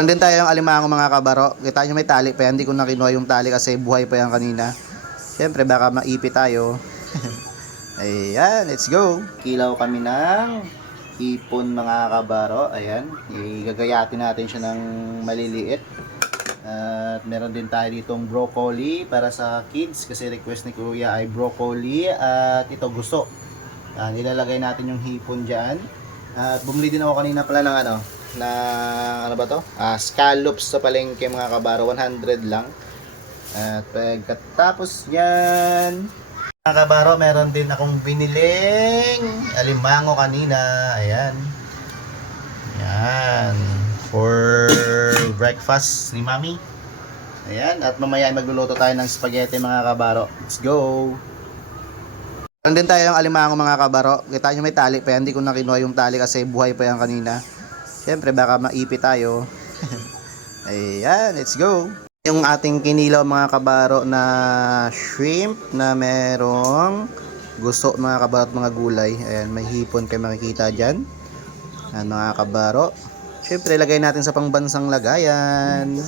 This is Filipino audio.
Meron din tayo yung alimango mga kabaro. Kita nyo may tali pa yan. Hindi ko na kinuha yung tali kasi buhay pa yan kanina. Siyempre baka maipi tayo. Ayan, let's go. Kilaw kami ng ipon mga kabaro. Ayan, igagayatin natin siya ng maliliit. At meron din tayo ditong broccoli para sa kids kasi request ni Kuya ay broccoli at ito gusto. Nilalagay natin yung hipon dyan. At bumili din ako kanina pala ng ano ba to? Scallops sa palengke mga kabaro, 100 lang. At pagkatapos yan, mga kabaro, meron din akong biniling alimango kanina. Ayan. Yan. For breakfast ni Mami. Ayan. At mamaya ay magluluto tayo ng spaghetti mga kabaro. Let's go. Meron din tayo yung alimango mga kabaro. Kita nyo may tali pa yan. Hindi ko na kinuha yung tali kasi buhay pa yan kanina. Siyempre baka maipi tayo. Ayan. Let's go. Yung ating kinilaw mga kabaro na shrimp na merong gusto mga kabaro at mga gulay. Ayan, may hipon kayo makikita dyan. Ayan mga kabaro. Siyempre lagay natin sa pangbansang lagayan.